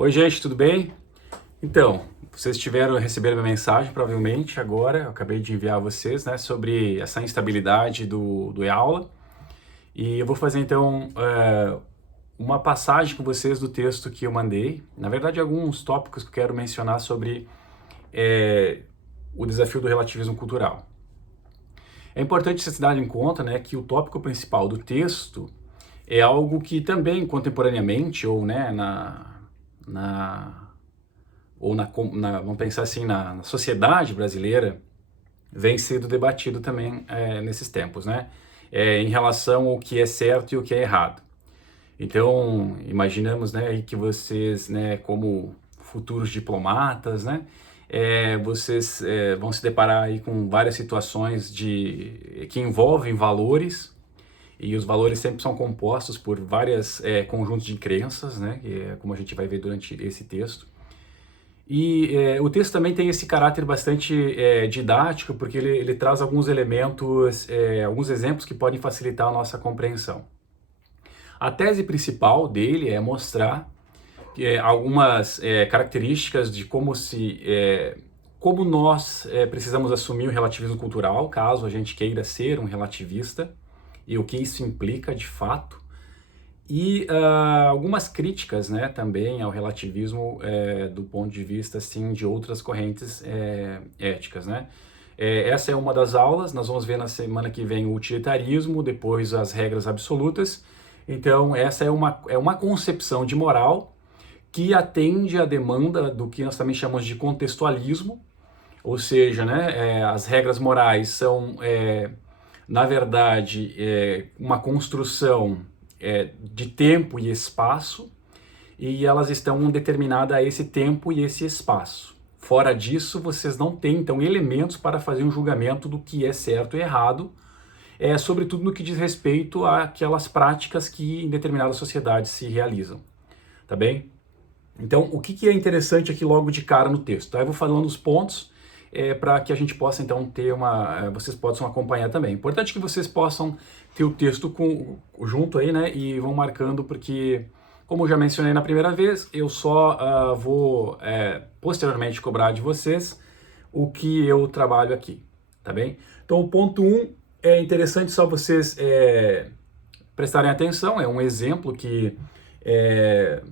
Oi, gente, tudo bem? Então, vocês receberam minha mensagem, provavelmente, agora. Eu acabei de enviar a vocês, né, sobre essa instabilidade do e-aula. E eu vou fazer, então, uma passagem com vocês do texto que eu mandei. Na verdade, alguns tópicos que eu quero mencionar sobre o desafio do relativismo cultural. É importante vocês darem em conta, né, que o tópico principal do texto é algo que também, contemporaneamente, ou, né, vamos pensar assim, na sociedade brasileira, vem sendo debatido também nesses tempos, né? Em relação ao que é certo e o que é errado. Então, imaginamos, né, que vocês, né, como futuros diplomatas, né, vocês vão se deparar aí com várias situações que envolvem valores, e os valores sempre são compostos por vários conjuntos de crenças, né, que é como a gente vai ver durante esse texto. E o texto também tem esse caráter bastante didático, porque ele traz alguns elementos, alguns exemplos que podem facilitar a nossa compreensão. A tese principal dele é mostrar algumas características de como nós precisamos assumir o relativismo cultural, caso a gente queira ser um relativista, e o que isso implica de fato. E algumas críticas, né, também ao relativismo do ponto de vista assim, de outras correntes éticas, né? Essa é uma das aulas. Nós vamos ver na semana que vem o utilitarismo, depois as regras absolutas. Então essa é uma concepção de moral que atende à demanda do que nós também chamamos de contextualismo, ou seja, né, as regras morais são, na verdade, uma construção de tempo e espaço, e elas estão determinadas a esse tempo e esse espaço. Fora disso, vocês não têm, então, elementos para fazer um julgamento do que é certo e errado, sobretudo no que diz respeito àquelas práticas que em determinadas sociedades se realizam. Tá bem? Então, o que é interessante aqui logo de cara no texto? Tá? Eu vou falando os pontos para que a gente possa, então, ter vocês possam acompanhar também. Importante que vocês possam ter o texto junto aí, né? E vão marcando, porque, como eu já mencionei na primeira vez, eu só vou posteriormente cobrar de vocês o que eu trabalho aqui, tá bem? Então, o ponto 1 é interessante só vocês prestarem atenção, é um exemplo que é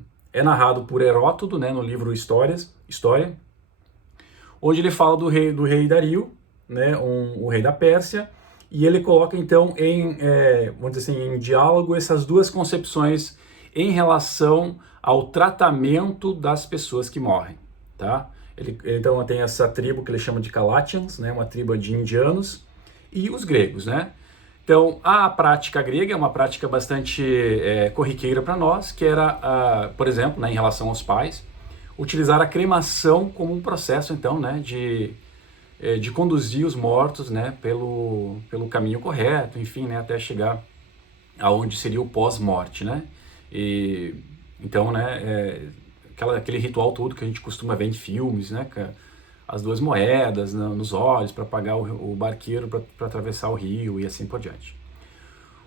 narrado por Heródoto, né, no livro História, onde ele fala do rei Dario, né, o rei da Pérsia, e ele coloca então vamos dizer assim, em diálogo essas duas concepções em relação ao tratamento das pessoas que morrem, tá? Ele então tem essa tribo que ele chama de Calatians, né, uma tribo de indianos, e os gregos, né? Então, a prática grega é uma prática bastante corriqueira para nós, que era, por exemplo, né, em relação aos pais, utilizar a cremação como um processo, então, né, de conduzir os mortos, né, pelo caminho correto, enfim, né, até chegar aonde seria o pós-morte, né? E, então, né, aquele ritual todo que a gente costuma ver em filmes, né, as duas moedas nos olhos para pagar o barqueiro para atravessar o rio e assim por diante.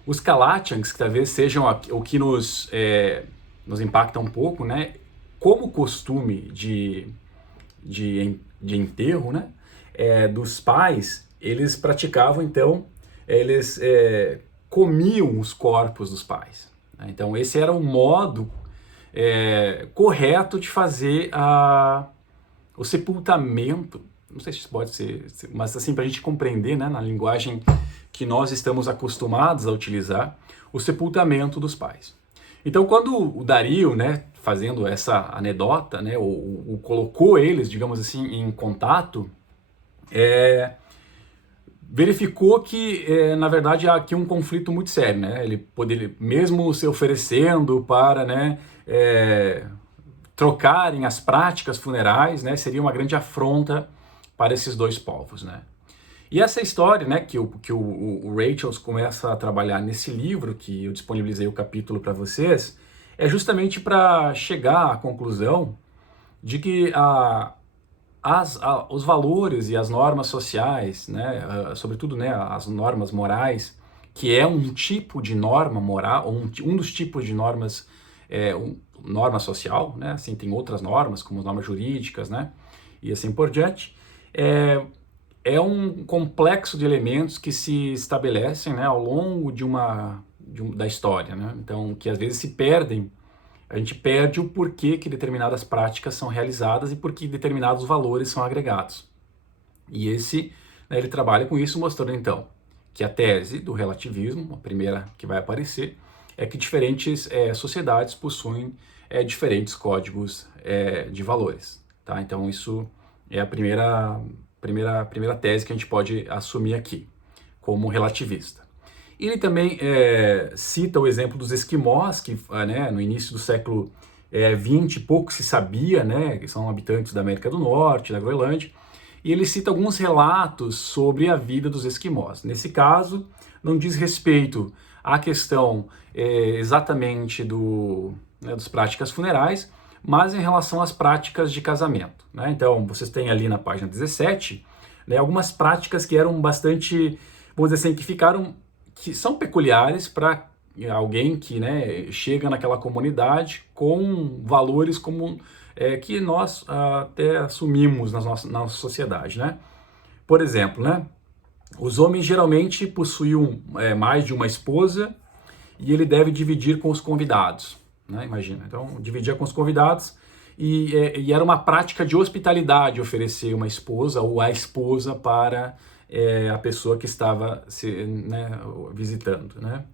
Os Kalachans, que talvez sejam o que nos impacta um pouco, né, como costume de enterro, né, dos pais, eles praticavam, então, eles comiam os corpos dos pais. Né? Então, esse era o modo correto de fazer o sepultamento, não sei se isso pode ser, mas assim, para a gente compreender, né, na linguagem que nós estamos acostumados a utilizar, o sepultamento dos pais. Então, quando o Dario, né, fazendo essa anedota, né, colocou eles, digamos assim, em contato, verificou que, na verdade, há aqui um conflito muito sério, né? Ele poderia, mesmo se oferecendo para, né, trocarem as práticas funerais, né, seria uma grande afronta para esses dois povos, né? E essa história, né, que o Rachel começa a trabalhar nesse livro, que eu disponibilizei o capítulo para vocês, é justamente para chegar à conclusão de que os valores e as normas sociais, né, sobretudo, né, as normas morais, que é um tipo de norma moral, um dos tipos de normas norma social, né? Assim, tem outras normas, como as normas jurídicas, né? E assim por diante. É um complexo de elementos que se estabelecem, né, ao longo da história, né? Então, que às vezes se perdem. A gente perde o porquê que determinadas práticas são realizadas e por que determinados valores são agregados. E né, ele trabalha com isso, mostrando então que a tese do relativismo, a primeira que vai aparecer, é que diferentes sociedades possuem diferentes códigos de valores. Tá? Então isso é a primeira tese que a gente pode assumir aqui, como relativista. Ele também cita o exemplo dos esquimós, que né, no início do século XX pouco se sabia, né, que são habitantes da América do Norte, da Groenlândia, e ele cita alguns relatos sobre a vida dos esquimós. Nesse caso, não diz respeito à questão exatamente das práticas funerais, mas em relação às práticas de casamento. Né? Então, vocês têm ali na página 17, né, algumas práticas que eram bastante, vamos dizer assim, que são peculiares para alguém que né, chega naquela comunidade com valores como que nós até assumimos na nossa sociedade, né? Por exemplo, né, os homens geralmente possuíam mais de uma esposa e ele deve dividir com os convidados, né? Imagina, então dividia com os convidados e era uma prática de hospitalidade oferecer uma esposa ou a esposa para a pessoa que estava visitando, né?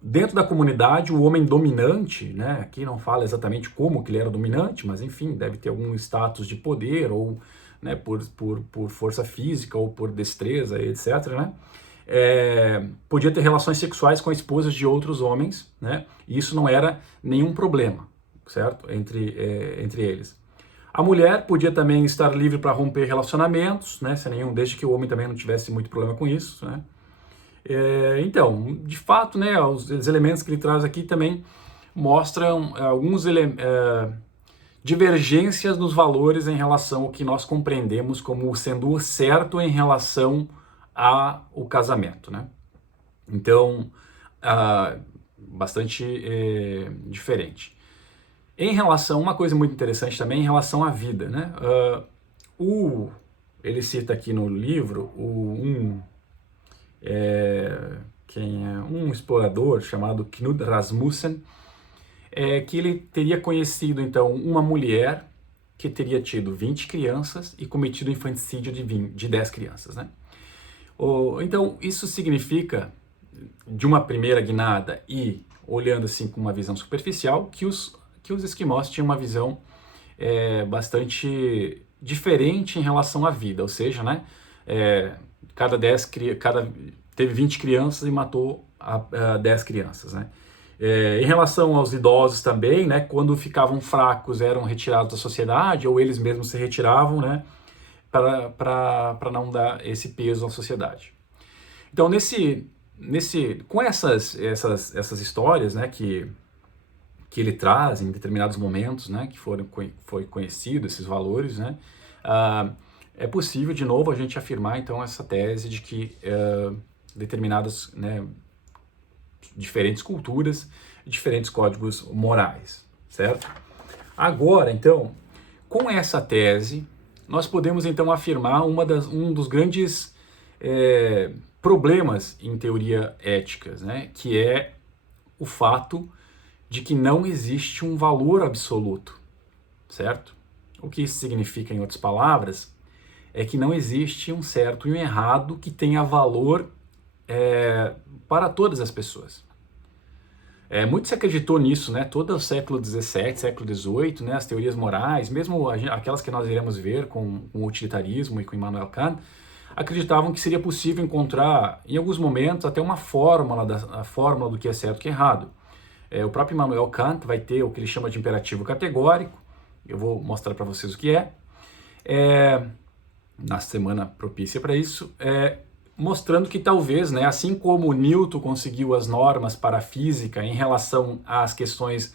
Dentro da comunidade, o homem dominante, né, aqui não fala exatamente como que ele era dominante, mas enfim, deve ter algum status de poder, ou né, por força física, ou por destreza, etc., né? Podia ter relações sexuais com esposas de outros homens, né? E isso não era nenhum problema, certo? Entre eles. A mulher podia também estar livre para romper relacionamentos, né? Desde que o homem também não tivesse muito problema com isso, né? Então, de fato, né, os elementos que ele traz aqui também mostram alguns divergências nos valores em relação ao que nós compreendemos como sendo o certo em relação ao casamento, né? Então, bastante diferente. Em relação, uma coisa muito interessante também em relação à vida, né? Ele cita aqui no livro um explorador chamado Knud Rasmussen, que ele teria conhecido então uma mulher que teria tido 20 crianças e cometido infanticídio de 10 crianças, né? Então isso significa, de uma primeira guinada e olhando assim com uma visão superficial, que os esquimós tinham uma visão bastante diferente em relação à vida, ou seja, né, teve 20 crianças e matou 10 crianças, né? Em relação aos idosos também, né, quando ficavam fracos eram retirados da sociedade ou eles mesmos se retiravam, né, para não dar esse peso à sociedade. Então, com essas histórias, né, que ele traz em determinados momentos, né, que foi conhecido esses valores, né, é possível, de novo, a gente afirmar, então, essa tese de que determinadas, né, diferentes culturas, diferentes códigos morais, certo? Agora, então, com essa tese, nós podemos, então, afirmar um dos grandes problemas em teoria éticas, né, que é o fato de que não existe um valor absoluto, certo? O que isso significa, em outras palavras, é que não existe um certo e um errado que tenha valor para todas as pessoas. Muito se acreditou nisso, né? Todo o século XVII, século XVIII, né? As teorias morais, mesmo aquelas que nós iremos ver com o utilitarismo e com Immanuel Kant, acreditavam que seria possível encontrar, em alguns momentos, até uma fórmula do que é certo e que é errado. O próprio Immanuel Kant vai ter o que ele chama de imperativo categórico, eu vou mostrar para vocês o que na semana propícia para isso, mostrando que talvez, né, assim como Newton conseguiu as normas para a física em relação às questões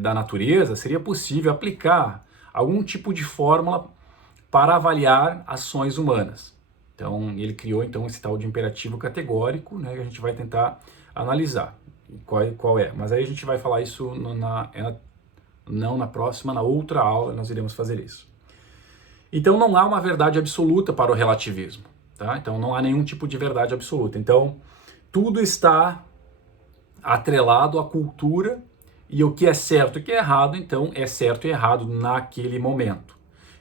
da natureza, seria possível aplicar algum tipo de fórmula para avaliar ações humanas. Então, ele criou então esse tal de imperativo categórico, né, que a gente vai tentar analisar. qual é. Mas aí a gente vai falar isso não na próxima, na outra aula nós iremos fazer isso. Então não há uma verdade absoluta para o relativismo, tá? Então não há nenhum tipo de verdade absoluta. Então tudo está atrelado à cultura e o que é certo e o que é errado, então é certo e errado naquele momento.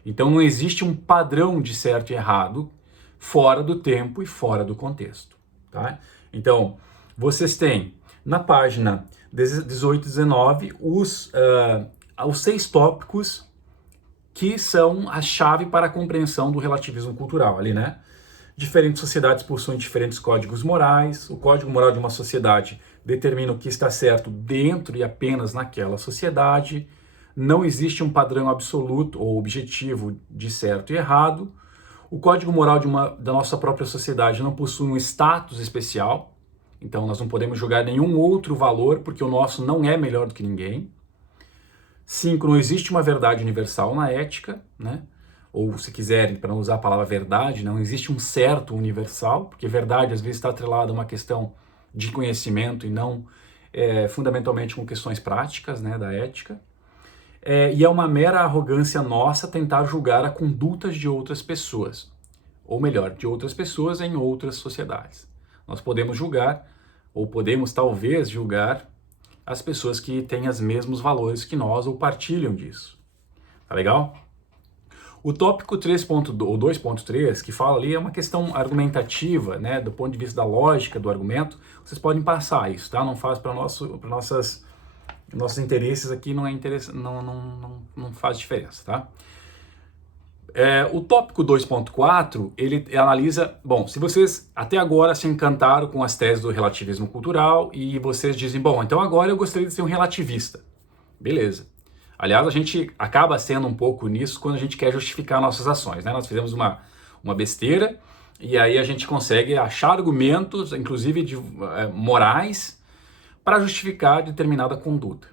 Então não existe um padrão de certo e errado fora do tempo e fora do contexto, tá? Então vocês têm na página 18 e 19 os 6 tópicos que são a chave para a compreensão do relativismo cultural ali, né? Diferentes sociedades possuem diferentes códigos morais. O código moral de uma sociedade determina o que está certo dentro e apenas naquela sociedade. Não existe um padrão absoluto ou objetivo de certo e errado. O código moral da nossa própria sociedade não possui um status especial. Então nós não podemos julgar nenhum outro valor porque o nosso não é melhor do que ninguém. 5. Não existe uma verdade universal na ética, né? Ou se quiserem, para não usar a palavra verdade, não existe um certo universal, porque verdade às vezes está atrelada a uma questão de conhecimento e não fundamentalmente com questões práticas, né, da ética. E é uma mera arrogância nossa tentar julgar a condutas de outras pessoas, ou melhor, de outras pessoas em outras sociedades. Nós podemos julgar, ou podemos talvez julgar, as pessoas que têm os mesmos valores que nós ou partilham disso. Tá legal? O tópico 2.3, que fala ali, é uma questão argumentativa, né, do ponto de vista da lógica do argumento. Vocês podem passar isso, tá? Não faz para nossos interesses aqui, não faz diferença, tá? O tópico 2.4, ele analisa, bom, se vocês até agora se encantaram com as teses do relativismo cultural e vocês dizem, bom, então agora eu gostaria de ser um relativista. Beleza. Aliás, a gente acaba sendo um pouco nisso quando a gente quer justificar nossas ações, né? Nós fizemos uma besteira e aí a gente consegue achar argumentos, inclusive morais, para justificar determinada conduta,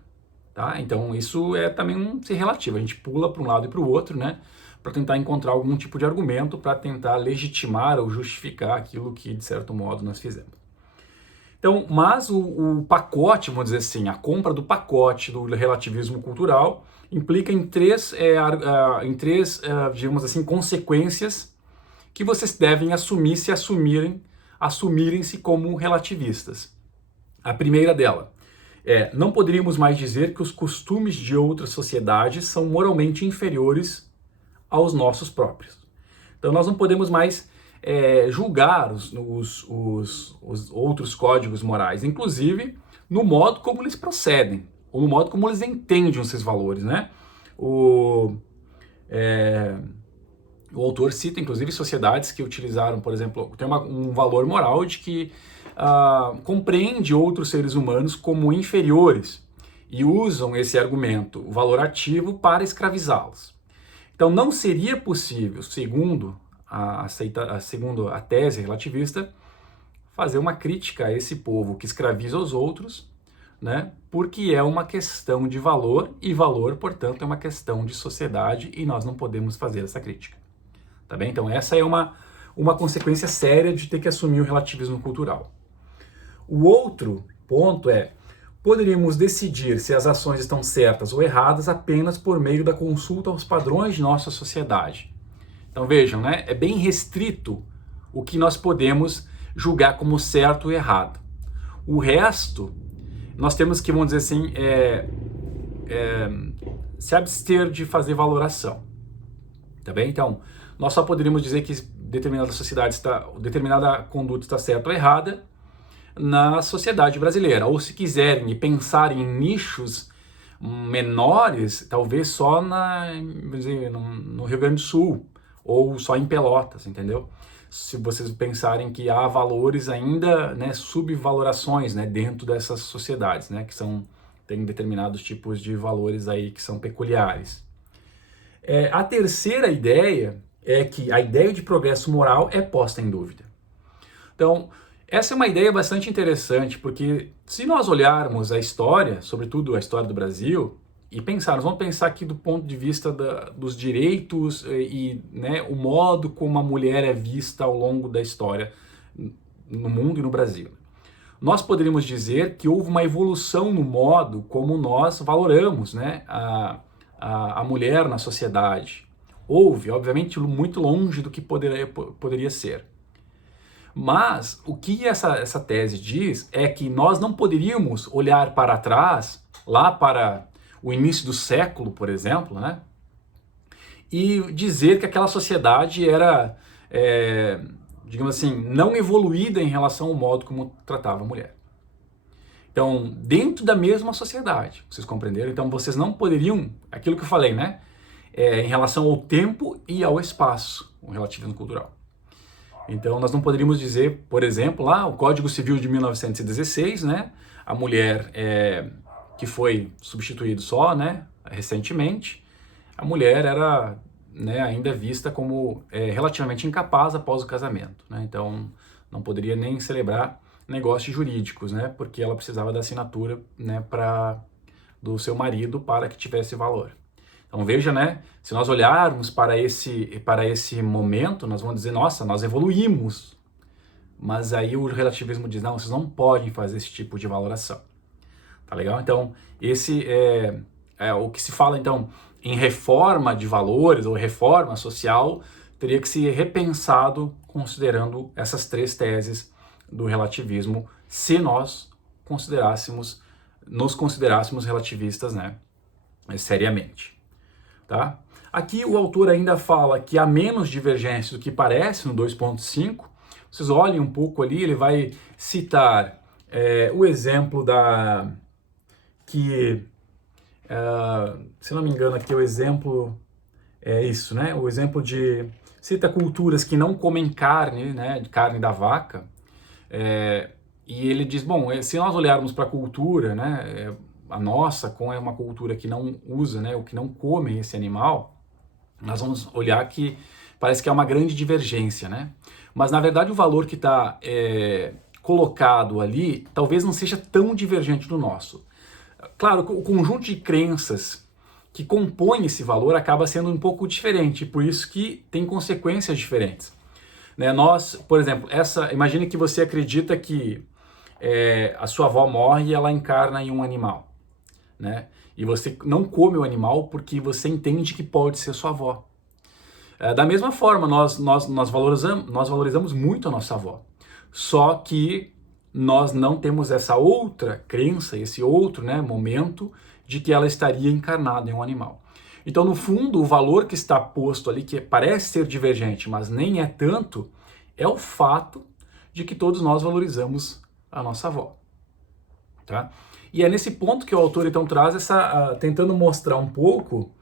tá? Então isso é também ser relativo, a gente pula para um lado e para o outro, né? Para tentar encontrar algum tipo de argumento para tentar legitimar ou justificar aquilo que, de certo modo, nós fizemos. Então, mas o pacote, vamos dizer assim, a compra do pacote do relativismo cultural implica em três, digamos assim, consequências que vocês devem assumir se assumirem-se como relativistas. A primeira dela não poderíamos mais dizer que os costumes de outras sociedades são moralmente inferiores aos nossos próprios. Então nós não podemos mais julgar os outros códigos morais, inclusive no modo como eles procedem, ou no modo como eles entendem esses valores, né? O autor cita, inclusive, sociedades que utilizaram, por exemplo, tem um valor moral de que compreende outros seres humanos como inferiores e usam esse argumento, o valor ativo, para escravizá-los. Então não seria possível, segundo a tese relativista, fazer uma crítica a esse povo que escraviza os outros, né? Porque é uma questão de valor e valor, portanto, é uma questão de sociedade e nós não podemos fazer essa crítica. Tá bem? Então essa é uma consequência séria de ter que assumir o relativismo cultural. O outro ponto poderíamos decidir se as ações estão certas ou erradas apenas por meio da consulta aos padrões de nossa sociedade. Então vejam, né? É bem restrito o que nós podemos julgar como certo e errado. O resto, nós temos que, vamos dizer assim, se abster de fazer valoração. Tá bem? Então, nós só poderíamos dizer que determinada conduta está certa ou errada na sociedade brasileira, ou se quiserem pensar em nichos menores, talvez só no Rio Grande do Sul, ou só em Pelotas, entendeu? Se vocês pensarem que há valores ainda, né, subvalorações, né, dentro dessas sociedades, né, tem determinados tipos de valores aí que são peculiares. A terceira ideia é que a ideia de progresso moral é posta em dúvida. Então, essa é uma ideia bastante interessante, porque se nós olharmos a história, sobretudo a história do Brasil, e vamos pensar aqui do ponto de vista dos direitos e né, o modo como a mulher é vista ao longo da história no mundo e no Brasil. nós poderíamos dizer que houve uma evolução no modo como nós valoramos, né, a mulher na sociedade. Houve, obviamente, muito longe do que poderia ser. Mas o que essa tese diz é que nós não poderíamos olhar para trás, lá para o início do século, por exemplo, né, e dizer que aquela sociedade era, digamos assim, não evoluída em relação ao modo como tratava a mulher. Então, dentro da mesma sociedade, vocês compreenderam? Então, vocês não poderiam, aquilo que eu falei, né, em relação ao tempo e ao espaço, o relativismo cultural. Então, nós não poderíamos dizer, por exemplo, lá, o Código Civil de 1916, né, a mulher que foi substituído só, né, recentemente, a mulher era, né, ainda vista como relativamente incapaz após o casamento, né? Então não poderia nem celebrar negócios jurídicos, né, porque ela precisava da assinatura, né, do seu marido para que tivesse valor. Então veja, né, se nós olharmos para esse momento, nós vamos dizer, nossa, nós evoluímos, mas aí o relativismo diz, não, vocês não podem fazer esse tipo de valoração. Tá legal? Então, esse é o que se fala, então, em reforma de valores ou reforma social, teria que ser repensado considerando essas três teses do relativismo, se nós nos considerássemos relativistas, né, seriamente. Tá? Aqui o autor ainda fala que há menos divergência do que parece no 2.5. Vocês olhem um pouco ali, ele vai citar o exemplo se não me engano aqui o exemplo é isso, né? O exemplo cita culturas que não comem carne, né? De carne da vaca. E ele diz, bom, se nós olharmos para a cultura, né? A nossa, como é uma cultura que não usa, né? O que não come esse animal, nós vamos olhar que parece que há uma grande divergência, né? Mas na verdade o valor que está colocado ali talvez não seja tão divergente do nosso. Claro, o conjunto de crenças que compõe esse valor acaba sendo um pouco diferente, por isso que tem consequências diferentes. Né? Nós, por exemplo, imagine que você acredita que a sua avó morre e ela encarna em um animal, né? E você não come o animal porque você entende que pode ser sua avó. Da mesma forma, nós valorizamos muito a nossa avó, só que nós não temos essa outra crença, esse outro, né, momento de que ela estaria encarnada em um animal. Então, no fundo, o valor que está posto ali, que parece ser divergente, mas nem é tanto, é o fato de que todos nós valorizamos a nossa avó. Tá? E é nesse ponto que o autor então traz tentando mostrar um pouco,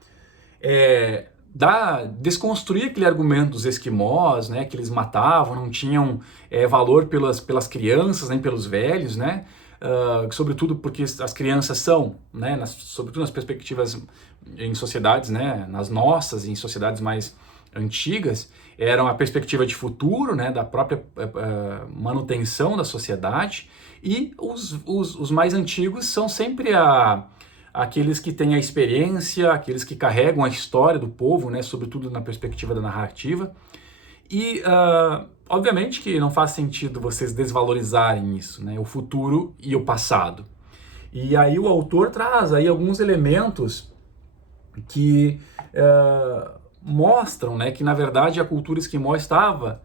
desconstruir aquele argumento dos esquimós, né, que eles matavam, não tinham valor pelas crianças, nem pelos velhos, né, sobretudo porque as crianças são, né, sobretudo nas perspectivas em sociedades, né, nas nossas, em sociedades mais antigas, eram a perspectiva de futuro, né, da própria manutenção da sociedade, e os mais antigos são sempre aqueles que têm a experiência, aqueles que carregam a história do povo, né, sobretudo na perspectiva da narrativa. E, obviamente, que não faz sentido vocês desvalorizarem isso, né, o futuro e o passado. E aí o autor traz aí alguns elementos que mostram, né, que, na verdade, a cultura esquimó estava...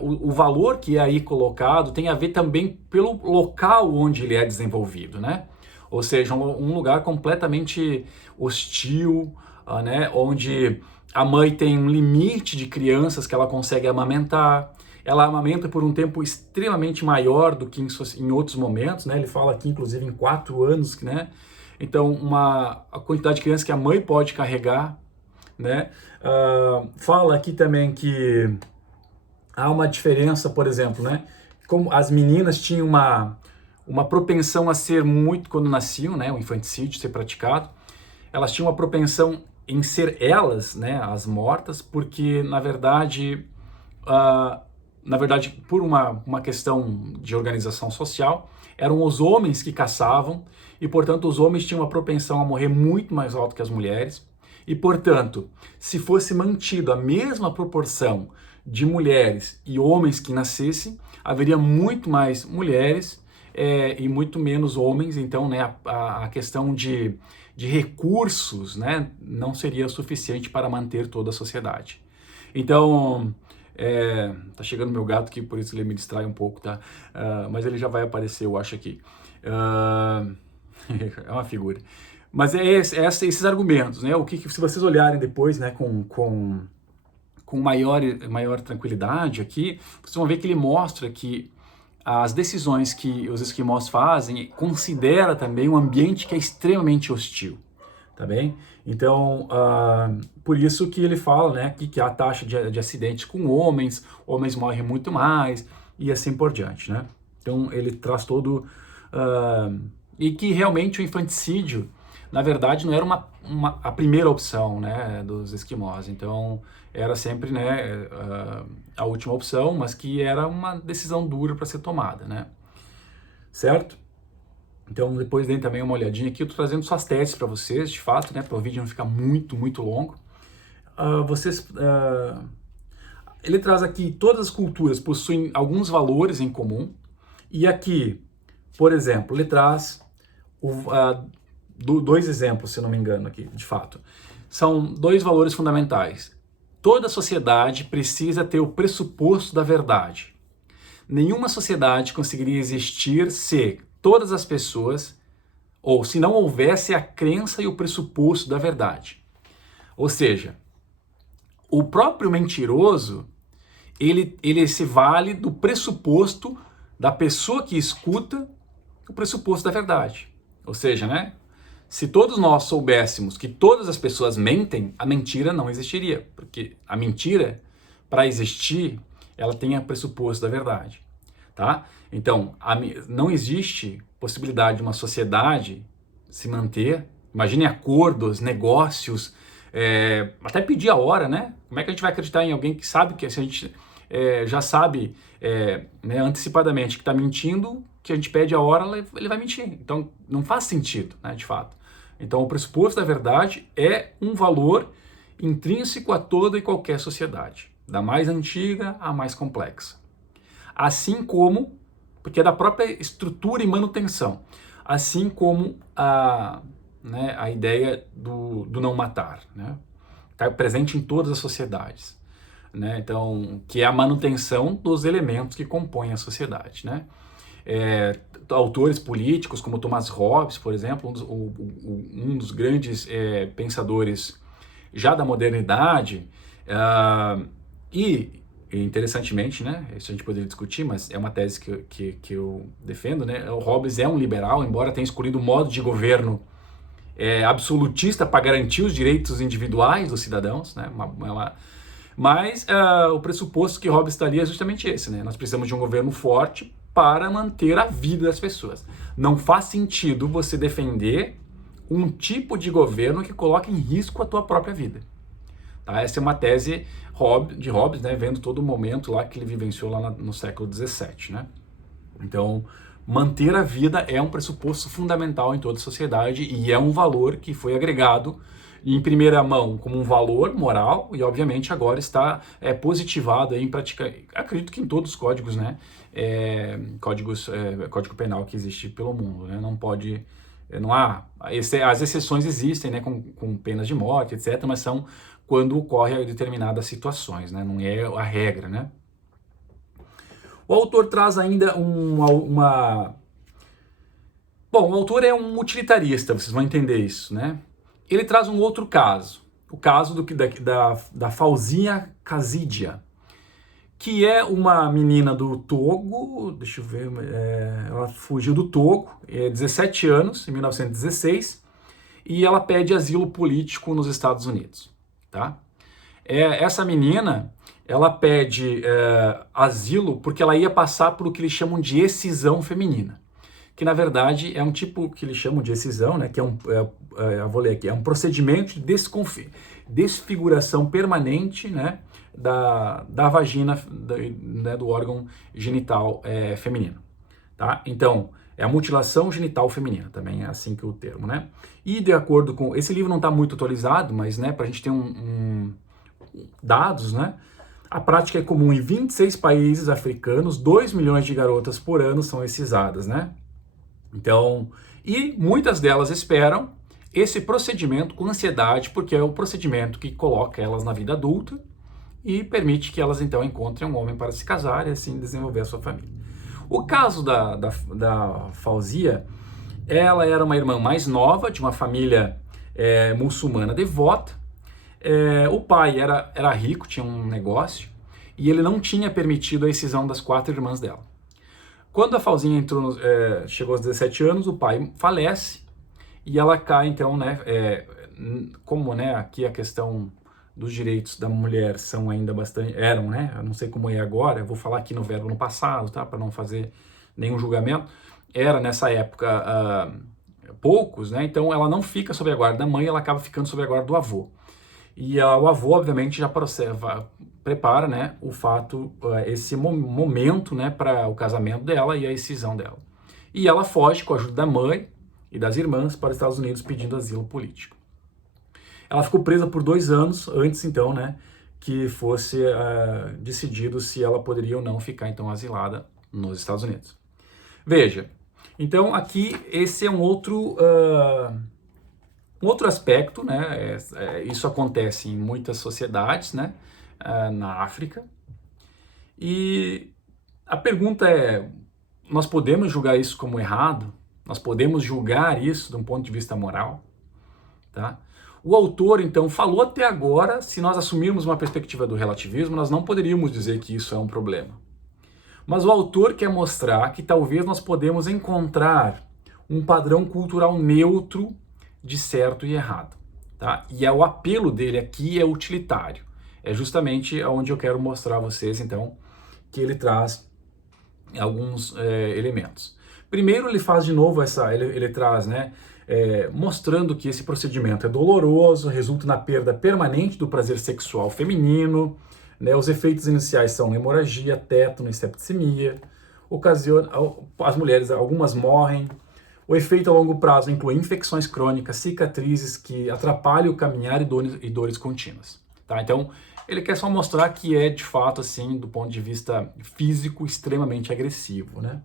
o valor que é aí colocado tem a ver também pelo local onde ele é desenvolvido, né? Ou seja, um lugar completamente hostil, né, onde a mãe tem um limite de crianças que ela consegue amamentar, ela amamenta por um tempo extremamente maior do que em outros momentos, né? Ele fala aqui, inclusive, em 4 anos, né? Então, a quantidade de crianças que a mãe pode carregar, né? Fala aqui também que há uma diferença, por exemplo, né? Como as meninas tinham uma propensão a ser muito, quando nasciam, né, o infanticídio ser praticado, elas tinham uma propensão em ser elas, né, as mortas, porque na verdade por uma questão de organização social, eram os homens que caçavam e, portanto, os homens tinham uma propensão a morrer muito mais alto que as mulheres. E, portanto, se fosse mantido a mesma proporção de mulheres e homens que nascessem, haveria muito mais mulheres e muito menos homens, então, né, a questão de recursos, né, não seria suficiente para manter toda a sociedade. Então, tá chegando meu gato aqui, por isso ele me distrai um pouco, tá? Mas ele já vai aparecer, eu acho, aqui. É uma figura. Mas esses argumentos, né? O que, se vocês olharem depois, né, com maior tranquilidade aqui, vocês vão ver que ele mostra que as decisões que os esquimós fazem considera também um ambiente que é extremamente hostil, tá bem? Então, por isso que ele fala, né, que a taxa de acidentes com homens morrem muito mais e assim por diante, né? Então, ele traz todo... e que realmente o infanticídio, na verdade, não era a primeira opção, né, dos esquimós. Então, era sempre, né, a última opção, mas que era uma decisão dura para ser tomada, né? Certo? Então, depois deem também uma olhadinha aqui. Eu estou trazendo só as teses para vocês, de fato, né, para o vídeo não ficar muito, muito longo. Ele traz aqui, todas as culturas possuem alguns valores em comum. E aqui, por exemplo, ele traz dois exemplos, se não me engano, aqui, de fato. São dois valores fundamentais. Toda sociedade precisa ter o pressuposto da verdade. Nenhuma sociedade conseguiria existir se todas as pessoas, ou se não houvesse a crença e o pressuposto da verdade. Ou seja, o próprio mentiroso, ele se vale do pressuposto da pessoa que escuta o pressuposto da verdade. Ou seja, né? Se todos nós soubéssemos que todas as pessoas mentem, a mentira não existiria. Porque a mentira, para existir, ela tem o pressuposto da verdade. Tá? Então, não existe possibilidade de uma sociedade se manter. Imagine acordos, negócios, até pedir a hora, né? Como é que a gente vai acreditar em alguém que sabe que se a gente já sabe né, antecipadamente que está mentindo, que a gente pede a hora, ele vai mentir. Então, não faz sentido, né, de fato. Então, o pressuposto da verdade é um valor intrínseco a toda e qualquer sociedade, da mais antiga à mais complexa. Assim como, porque é da própria estrutura e manutenção, assim como né, a ideia do não matar, né? Está presente em todas as sociedades, né? Então, que é a manutenção dos elementos que compõem a sociedade, né? Autores políticos como Thomas Hobbes, por exemplo, um dos grandes pensadores já da modernidade, e interessantemente, né, isso a gente poderia discutir, mas é uma tese que eu defendo, né, o Hobbes é um liberal, embora tenha escolhido um modo de governo absolutista para garantir os direitos individuais dos cidadãos, né, mas o pressuposto que Hobbes estaria é justamente esse, né, nós precisamos de um governo forte para manter a vida das pessoas. Não faz sentido você defender um tipo de governo que coloque em risco a tua própria vida. Tá? Essa é uma tese de Hobbes, né, vendo todo o momento lá que ele vivenciou lá no século XVII. Né? Então, manter a vida é um pressuposto fundamental em toda a sociedade e é um valor que foi agregado em primeira mão como um valor moral e, obviamente, agora está positivado aí em prática, acredito que em todos os códigos, né, código penal que existe pelo mundo, né, não pode, não há, as exceções existem, né, com penas de morte, etc., mas são quando ocorre determinadas situações, né, não é a regra, né. O autor traz ainda Bom, o autor é um utilitarista, vocês vão entender isso, né? Ele traz um outro caso, o caso da Fauzinha Casidia, que é uma menina do Togo, deixa eu ver, ela fugiu do Togo, 17 anos, em 1916, e ela pede asilo político nos Estados Unidos, tá? Essa menina, ela pede asilo porque ela ia passar por o que eles chamam de excisão feminina, que na verdade é um tipo que eles chamam de excisão, né, que eu vou ler aqui, é um procedimento de desfiguração permanente, né, da vagina, né, do órgão genital feminino. Tá? Então, É a mutilação genital feminina, também é assim que é o termo, né? E de acordo com... Esse livro não está muito atualizado, mas, né, para a gente ter dados, né? A prática é comum em 26 países africanos, 2 milhões de garotas por ano são excisadas, né? Então, e muitas delas esperam esse procedimento com ansiedade, porque é o procedimento que coloca elas na vida adulta e permite que elas então encontrem um homem para se casar e assim desenvolver a sua família. O caso da Fauzia, ela era uma irmã mais nova, de uma família muçulmana devota. O pai era rico, tinha um negócio, e ele não tinha permitido a excisão das 4 irmãs dela. Quando a Fauzinha chegou aos 17 anos, o pai falece, e ela cai, então, né, como, né, aqui a questão dos direitos da mulher são ainda eram, né, eu não sei como é agora, eu vou falar aqui no verbo no passado, tá, para não fazer nenhum julgamento, era nessa época poucos, né, então ela não fica sob a guarda da mãe, ela acaba ficando sob a guarda do avô. E o avô, obviamente, já prepara, né, o fato, esse momento, né, para o casamento dela e a excisão dela. E ela foge com a ajuda da mãe e das irmãs para os Estados Unidos pedindo asilo político. Ela ficou presa por 2 anos antes, então, né, que fosse decidido se ela poderia ou não ficar, então, asilada nos Estados Unidos. Veja, então aqui esse é um outro aspecto, né? Isso acontece em muitas sociedades, né? Na África. E a pergunta é: nós podemos julgar isso como errado? Nós podemos julgar isso de um ponto de vista moral? Tá? O autor, então, falou até agora, se nós assumirmos uma perspectiva do relativismo, nós não poderíamos dizer que isso é um problema. Mas o autor quer mostrar que talvez nós podemos encontrar um padrão cultural neutro de certo e errado. Tá? E o apelo dele aqui é utilitário. É justamente onde eu quero mostrar a vocês, então, que ele traz alguns elementos. Primeiro, ele faz de novo ele traz, né, mostrando que esse procedimento é doloroso, resulta na perda permanente do prazer sexual feminino, né, os efeitos iniciais são hemorragia, tétano e septicemia, as mulheres, algumas morrem. O efeito a longo prazo inclui infecções crônicas, cicatrizes que atrapalham o caminhar e dores contínuas. Tá? Então, ele quer só mostrar que é, de fato, assim, do ponto de vista físico, extremamente agressivo, né?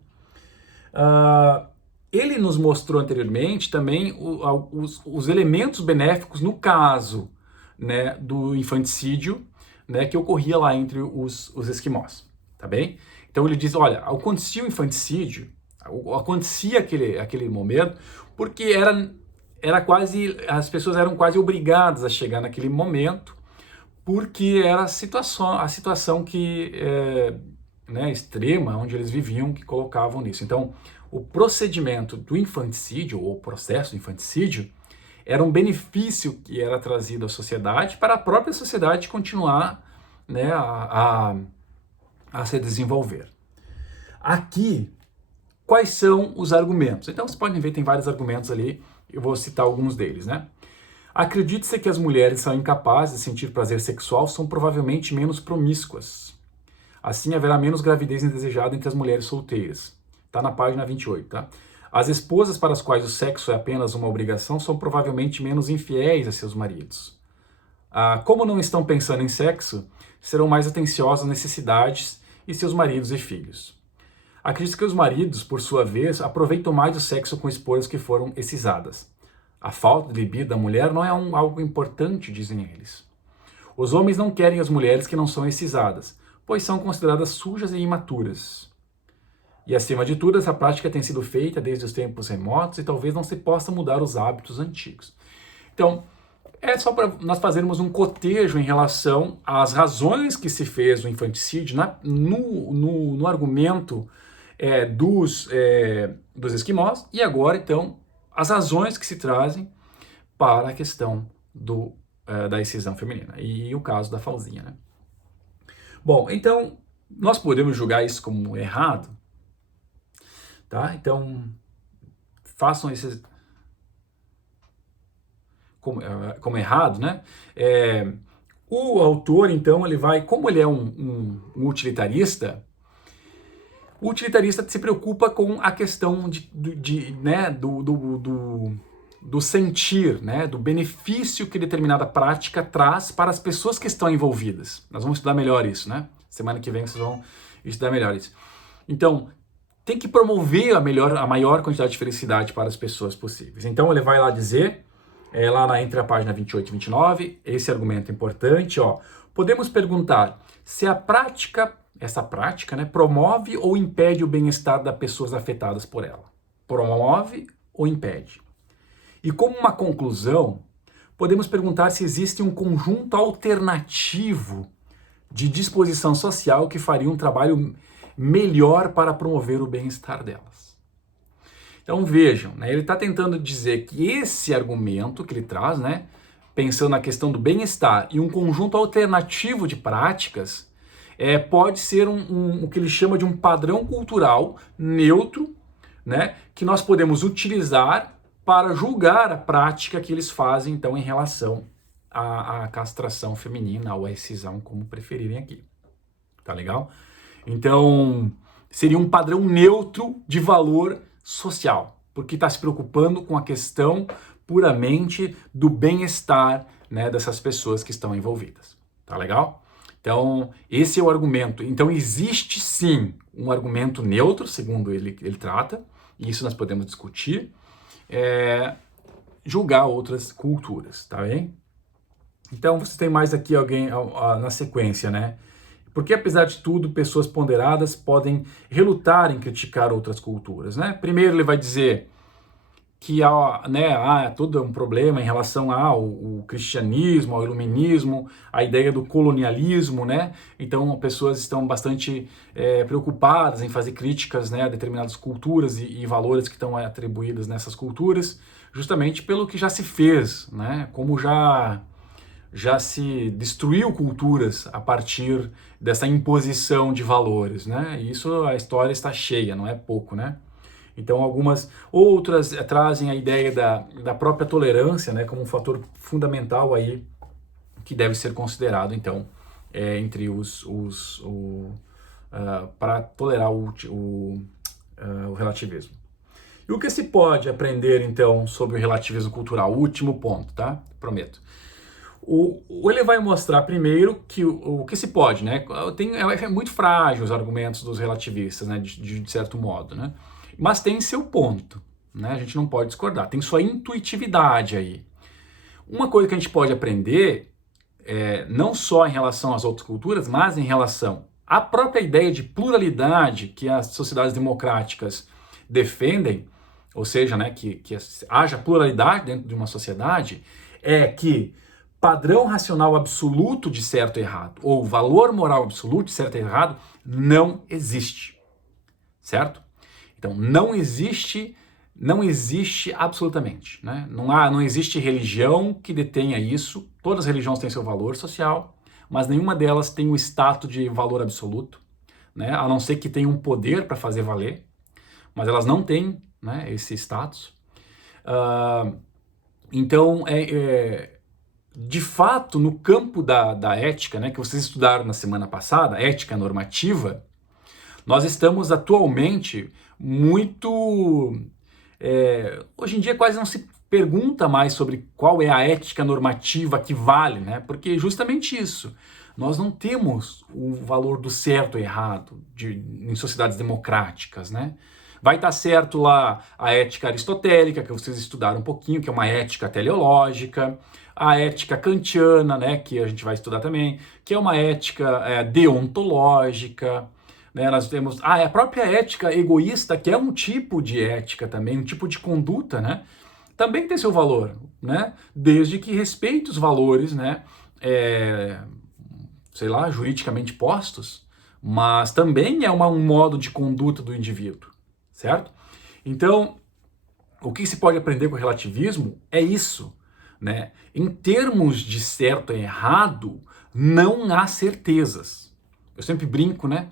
Ele nos mostrou anteriormente também os elementos benéficos no caso, né, do infanticídio, né, que ocorria lá entre os esquimós, tá bem? Então ele diz, olha, acontecia o infanticídio, acontecia aquele momento, porque as pessoas eram quase obrigadas a chegar naquele momento, porque era a situação que né, extrema onde eles viviam que colocavam nisso. Então, o procedimento do infanticídio, ou o processo do infanticídio, era um benefício que era trazido à sociedade para a própria sociedade continuar, né, a se desenvolver. Aqui, quais são os argumentos? Então, vocês podem ver, tem vários argumentos ali, eu vou citar alguns deles, né? Acredite-se que as mulheres são incapazes de sentir prazer sexual, são provavelmente menos promíscuas. Assim, haverá menos gravidez indesejada entre as mulheres solteiras. Está na página 28, tá? As esposas para as quais o sexo é apenas uma obrigação são provavelmente menos infiéis a seus maridos. Como não estão pensando em sexo, serão mais atenciosas às necessidades de seus maridos e filhos. Acredito que os maridos, por sua vez, aproveitam mais o sexo com esposas que foram excisadas. A falta de libido da mulher não é algo importante, dizem eles. Os homens não querem as mulheres que não são excisadas, pois são consideradas sujas e imaturas. E acima de tudo, essa prática tem sido feita desde os tempos remotos e talvez não se possa mudar os hábitos antigos. Então, é só para nós fazermos um cotejo em relação às razões que se fez o infanticídio no argumento dos esquimós, e agora, então, as razões que se trazem para a questão da excisão feminina e o caso da Fauzinha, né? Bom, então, nós podemos julgar isso como errado, tá? Então, façam esses como errado, né? O autor, então, ele vai, como ele é um utilitarista, O utilitarista se preocupa com a questão né, do sentir, né, do benefício que determinada prática traz para as pessoas que estão envolvidas. Nós vamos estudar melhor isso, né? Semana que vem vocês vão estudar melhor isso. Então, tem que promover a maior quantidade de felicidade para as pessoas possíveis. Então, ele vai lá dizer, entre a página 28 e 29, esse argumento é importante, ó. Podemos perguntar se essa prática, né, promove ou impede o bem-estar das pessoas afetadas por ela. Promove ou impede? E como uma conclusão, podemos perguntar se existe um conjunto alternativo de disposição social que faria um trabalho melhor para promover o bem-estar delas. Então vejam, né, ele está tentando dizer que esse argumento que ele traz, né, pensando na questão do bem-estar e um conjunto alternativo de práticas, pode ser o que ele chama de um padrão cultural neutro, né, que nós podemos utilizar para julgar a prática que eles fazem, então, em relação à castração feminina ou à excisão, como preferirem aqui. Tá legal? Então, seria um padrão neutro de valor social, porque está se preocupando com a questão puramente do bem-estar, né, dessas pessoas que estão envolvidas. Tá legal? Então, esse é o argumento. Então, existe sim um argumento neutro, segundo ele trata, e isso nós podemos discutir, julgar outras culturas, tá bem? Então, você tem mais aqui alguém na sequência, né? Porque, apesar de tudo, pessoas ponderadas podem relutar em criticar outras culturas, né? Primeiro, ele vai dizer que há todo um problema em relação ao cristianismo, ao iluminismo, a ideia do colonialismo, né? Então, pessoas estão bastante preocupadas em fazer críticas, né, a determinadas culturas e valores que estão atribuídos nessas culturas, justamente pelo que já se fez, né? Como já se destruiu culturas a partir dessa imposição de valores, né? E isso, a história está cheia, não é pouco, né? Então, algumas outras trazem a ideia da própria tolerância, né, como um fator fundamental aí que deve ser considerado, então, entre para tolerar o relativismo. E o que se pode aprender, então, sobre o relativismo cultural? Último ponto, tá? Prometo. Ele vai mostrar primeiro que o que se pode, né? É muito frágil os argumentos dos relativistas, né, de certo modo, né? Mas tem seu ponto, né? A gente não pode discordar, tem sua intuitividade aí. Uma coisa que a gente pode aprender, não só em relação às outras culturas, mas em relação à própria ideia de pluralidade que as sociedades democráticas defendem, ou seja, né, que haja pluralidade dentro de uma sociedade, é que padrão racional absoluto de certo e errado, ou valor moral absoluto de certo e errado, não existe, certo? Então, não existe absolutamente, né? Não existe religião que detenha isso. Todas as religiões têm seu valor social, mas nenhuma delas tem o status de valor absoluto, né? A não ser que tenham um poder para fazer valer, mas elas não têm, né, esse status. Então, de fato, no campo da ética, né, que vocês estudaram na semana passada, ética normativa, nós estamos atualmente muito... hoje em dia quase não se pergunta mais sobre qual é a ética normativa que vale, né? Porque justamente isso, nós não temos o valor do certo e errado em sociedades democráticas, né? Vai estar certo lá a ética aristotélica, que vocês estudaram um pouquinho, que é uma ética teleológica, a ética kantiana, né, que a gente vai estudar também, que é uma ética deontológica, né? Nós temos a própria ética egoísta, que é um tipo de ética também, um tipo de conduta, né? Também tem seu valor, né? Desde que respeite os valores, né? Sei lá, juridicamente postos, mas também é um modo de conduta do indivíduo, certo? Então, o que se pode aprender com o relativismo é isso, né? Em termos de certo e errado, não há certezas. Eu sempre brinco, né,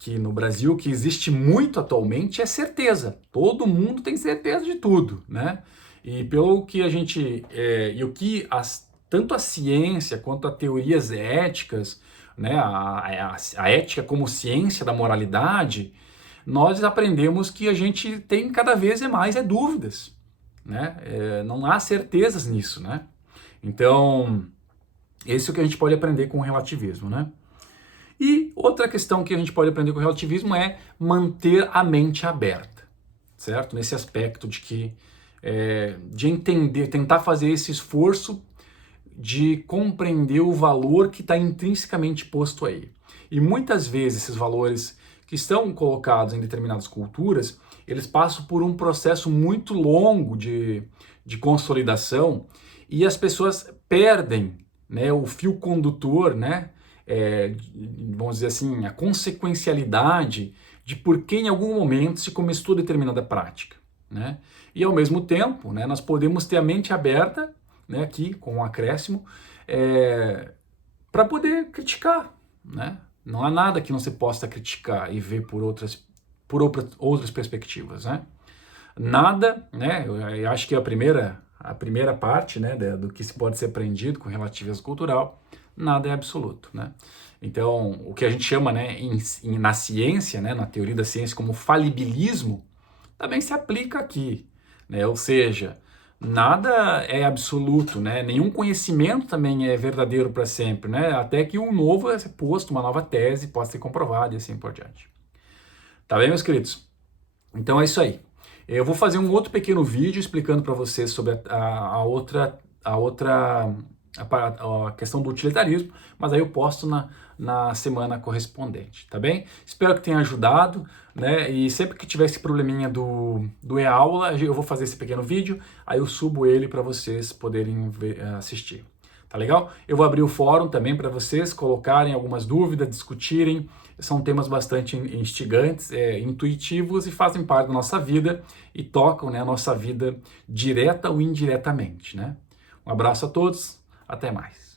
que no Brasil o que existe muito atualmente é certeza. Todo mundo tem certeza de tudo, né? E pelo que a gente... tanto a ciência quanto as teorias éticas, né, a ética como ciência da moralidade, nós aprendemos que a gente tem cada vez mais dúvidas, né? Não há certezas nisso, né? Então, esse é o que a gente pode aprender com o relativismo, né? E outra questão que a gente pode aprender com o relativismo é manter a mente aberta, certo? Nesse aspecto de entender, tentar fazer esse esforço de compreender o valor que está intrinsecamente posto aí. E muitas vezes esses valores que estão colocados em determinadas culturas, eles passam por um processo muito longo de consolidação e as pessoas perdem, né, o fio condutor, né, vamos dizer assim, a consequencialidade de por que em algum momento se começou determinada prática, né? E ao mesmo tempo, né, nós podemos ter a mente aberta, né, aqui com um acréscimo, para poder criticar, né? Não há nada que não se possa criticar e ver por outras perspectivas, né? Nada, né? Eu acho que a primeira parte, né, do que se pode ser aprendido com relativismo cultural, nada é absoluto, né? Então, o que a gente chama, né, na ciência, né, na teoria da ciência, como falibilismo, também se aplica aqui, né? Ou seja, nada é absoluto, né? Nenhum conhecimento também é verdadeiro para sempre, né? Até que um novo é posto, uma nova tese possa ser comprovada e assim por diante. Tá bem, meus queridos? Então é isso aí. Eu vou fazer um outro pequeno vídeo explicando para vocês sobre a questão do utilitarismo, mas aí eu posto na semana correspondente, tá bem? Espero que tenha ajudado, né? E sempre que tiver esse probleminha do e-aula, eu vou fazer esse pequeno vídeo, aí eu subo ele para vocês poderem assistir. Tá legal? Eu vou abrir o fórum também para vocês colocarem algumas dúvidas, discutirem. São temas bastante instigantes, intuitivos e fazem parte da nossa vida e tocam, né, a nossa vida direta ou indiretamente, né? Um abraço a todos, até mais.